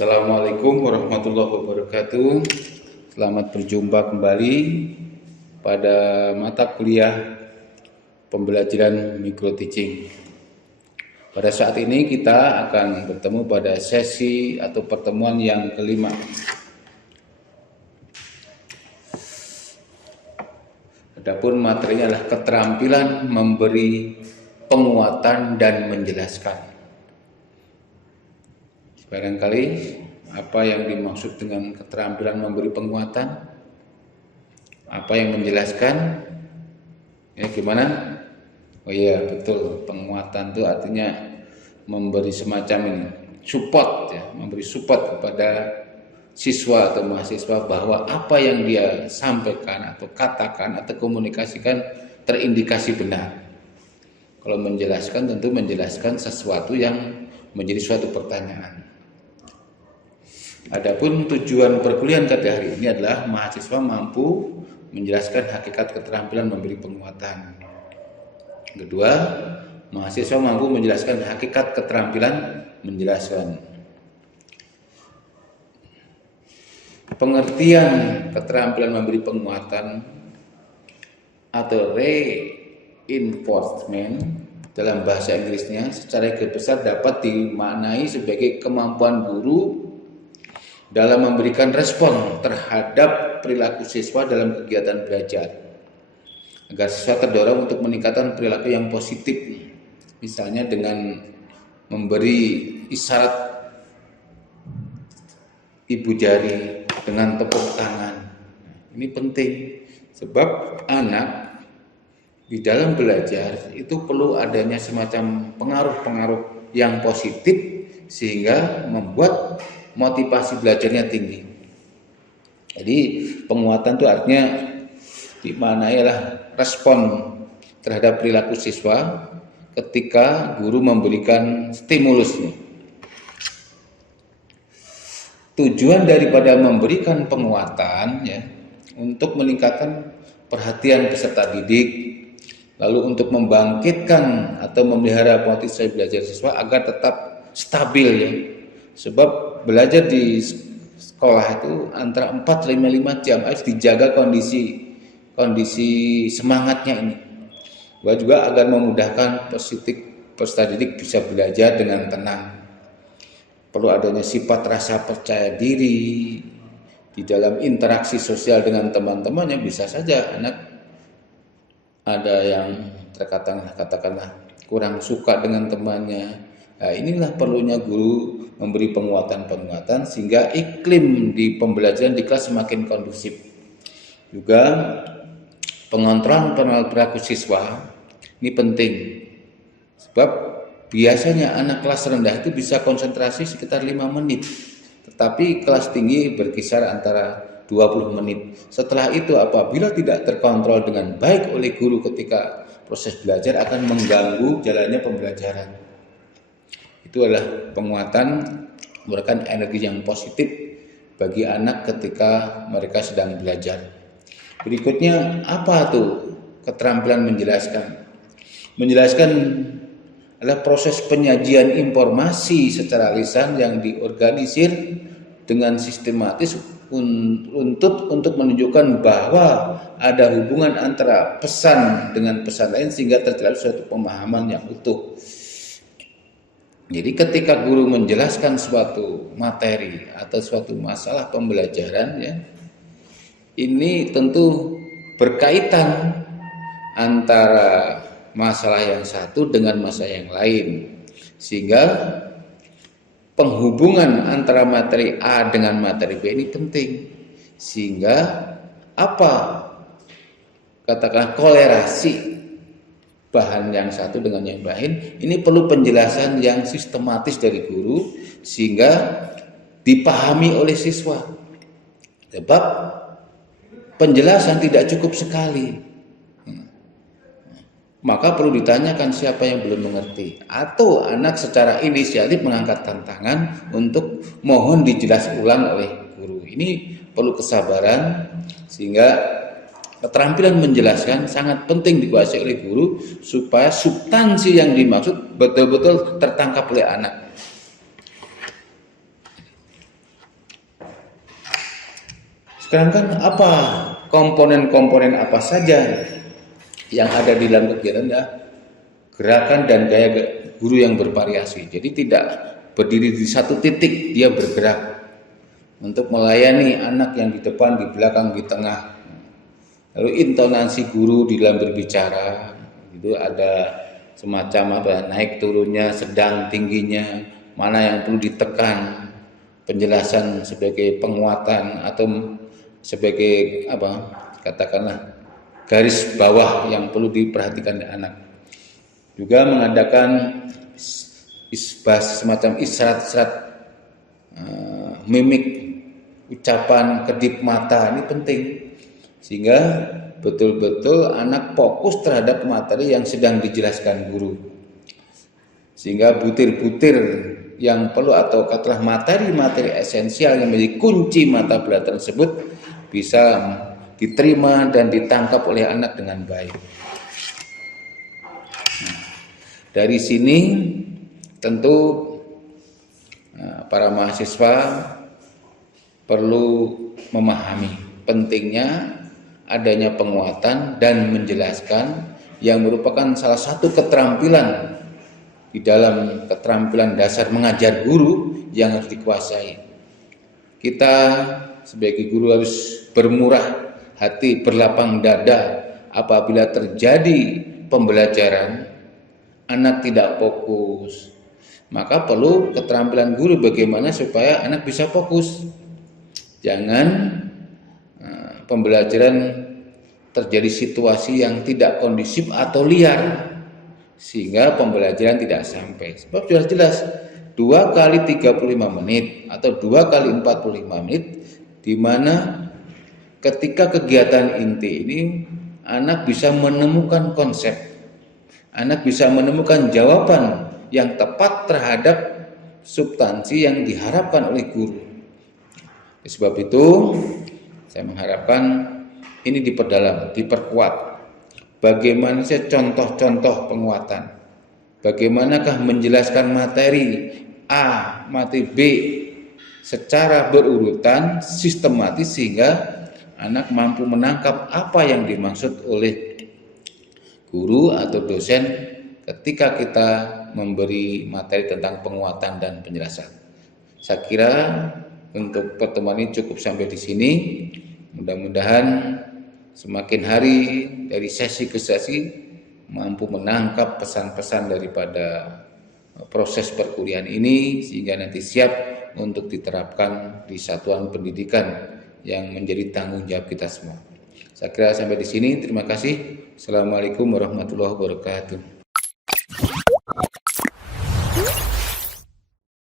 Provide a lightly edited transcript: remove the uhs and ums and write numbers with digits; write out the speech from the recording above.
Assalamualaikum warahmatullahi wabarakatuh. Selamat berjumpa kembali pada mata kuliah pembelajaran micro teaching. Pada saat ini kita akan bertemu pada sesi atau pertemuan yang kelima. Adapun materinya adalah keterampilan memberi penguatan dan menjelaskan. Barangkali apa yang dimaksud dengan keterampilan memberi penguatan? Apa yang menjelaskan? Ya gimana? Oh iya betul, penguatan itu artinya memberi semacam ini, support ya, memberi support kepada siswa atau mahasiswa bahwa apa yang dia sampaikan atau katakan atau komunikasikan terindikasi benar. Kalau menjelaskan tentu menjelaskan sesuatu yang menjadi suatu pertanyaan. Adapun tujuan perkuliahan pada hari ini adalah mahasiswa mampu menjelaskan hakikat keterampilan memberi penguatan. Kedua, mahasiswa mampu menjelaskan hakikat keterampilan menjelaskan. Pengertian keterampilan memberi penguatan atau reinforcement dalam bahasa Inggrisnya secara garis besar dapat dimaknai sebagai kemampuan guru dalam memberikan respon terhadap perilaku siswa dalam kegiatan belajar agar siswa terdorong untuk meningkatkan perilaku yang positif, misalnya dengan memberi isyarat ibu jari dengan tepuk tangan. Ini penting sebab anak di dalam belajar itu perlu adanya semacam pengaruh-pengaruh yang positif sehingga membuat motivasi belajarnya tinggi. Jadi penguatan itu artinya dimaknai adalah respon terhadap perilaku siswa ketika guru memberikan stimulusnya. Tujuan daripada memberikan penguatan ya untuk meningkatkan perhatian peserta didik, lalu untuk membangkitkan atau memelihara motivasi belajar siswa agar tetap stabil ya. Sebab belajar di sekolah itu antara 4-5 jam harus dijaga kondisi semangatnya ini. Juga agar memudahkan peserta didik bisa belajar dengan tenang. Perlu adanya sifat rasa percaya diri di dalam interaksi sosial dengan teman-temannya. Bisa saja anak ada yang katakanlah kurang suka dengan temannya. Nah, inilah perlunya guru memberi penguatan sehingga iklim di pembelajaran di kelas semakin kondusif. Juga pengontrolan perilaku siswa ini penting. Sebab biasanya anak kelas rendah itu bisa konsentrasi sekitar 5 menit. Tetapi kelas tinggi berkisar antara 20 menit. Setelah itu apabila tidak terkontrol dengan baik oleh guru ketika proses belajar akan mengganggu jalannya pembelajaran. Itu adalah penguatan memberikan energi yang positif bagi anak ketika mereka sedang belajar. Berikutnya apa tuh keterampilan menjelaskan? Menjelaskan adalah proses penyajian informasi secara lisan yang diorganisir dengan sistematis untuk menunjukkan bahwa ada hubungan antara pesan dengan pesan lain sehingga tercipta suatu pemahaman yang utuh. Jadi ketika guru menjelaskan suatu materi atau suatu masalah pembelajaran ya, ini tentu berkaitan antara masalah yang satu dengan masalah yang lain. Sehingga penghubungan antara materi A dengan materi B ini penting. Sehingga katakanlah kolerasi bahan yang satu dengan yang lain ini perlu penjelasan yang sistematis dari guru sehingga dipahami oleh siswa. Sebab penjelasan tidak cukup sekali, maka perlu ditanyakan siapa yang belum mengerti atau anak secara inisiatif mengangkat tantangan untuk mohon dijelas ulang oleh guru. Ini perlu kesabaran sehingga keterampilan menjelaskan sangat penting dikuasai oleh guru supaya substansi yang dimaksud betul-betul tertangkap oleh anak. Sekarang kan apa komponen-komponen apa saja yang ada di dalam kegiatan ya? Gerakan dan gaya guru yang bervariasi. Jadi tidak berdiri di satu titik, dia bergerak untuk melayani anak yang di depan, di belakang, di tengah. Lalu intonasi guru di dalam berbicara itu ada semacam apa, naik turunnya, sedang tingginya, mana yang perlu ditekan, penjelasan sebagai penguatan atau sebagai apa, katakanlah garis bawah yang perlu diperhatikan anak. Juga mengadakan semacam isyarat-isyarat, mimik, ucapan, kedip mata, ini penting sehingga betul-betul anak fokus terhadap materi yang sedang dijelaskan guru, sehingga butir-butir yang perlu atau katakanlah materi-materi esensial yang menjadi kunci mata pelajaran tersebut bisa diterima dan ditangkap oleh anak dengan baik. Dari sini tentu para mahasiswa perlu memahami pentingnya adanya penguatan dan menjelaskan yang merupakan salah satu keterampilan di dalam keterampilan dasar mengajar guru yang harus dikuasai. Kita sebagai guru harus bermurah hati, berlapang dada apabila terjadi pembelajaran anak tidak fokus, maka perlu keterampilan guru bagaimana supaya anak bisa fokus. Jangan pembelajaran terjadi situasi yang tidak kondusif atau liar sehingga pembelajaran tidak sampai. Sebab sudah jelas 2 kali 35 menit atau 2 kali 45 menit di mana ketika kegiatan inti ini anak bisa menemukan konsep, anak bisa menemukan jawaban yang tepat terhadap substansi yang diharapkan oleh guru. Sebab itu saya mengharapkan ini diperdalam, diperkuat. Bagaimana sih contoh-contoh penguatan? Bagaimanakah menjelaskan materi A, materi B secara berurutan, sistematis sehingga anak mampu menangkap apa yang dimaksud oleh guru atau dosen ketika kita memberi materi tentang penguatan dan penjelasan. Saya kira untuk pertemuan ini cukup sampai di sini. Mudah-mudahan semakin hari dari sesi ke sesi mampu menangkap pesan-pesan daripada proses perkuliahan ini sehingga nanti siap untuk diterapkan di satuan pendidikan yang menjadi tanggung jawab kita semua. Saya kira sampai di sini. Terima kasih. Assalamualaikum warahmatullahi wabarakatuh.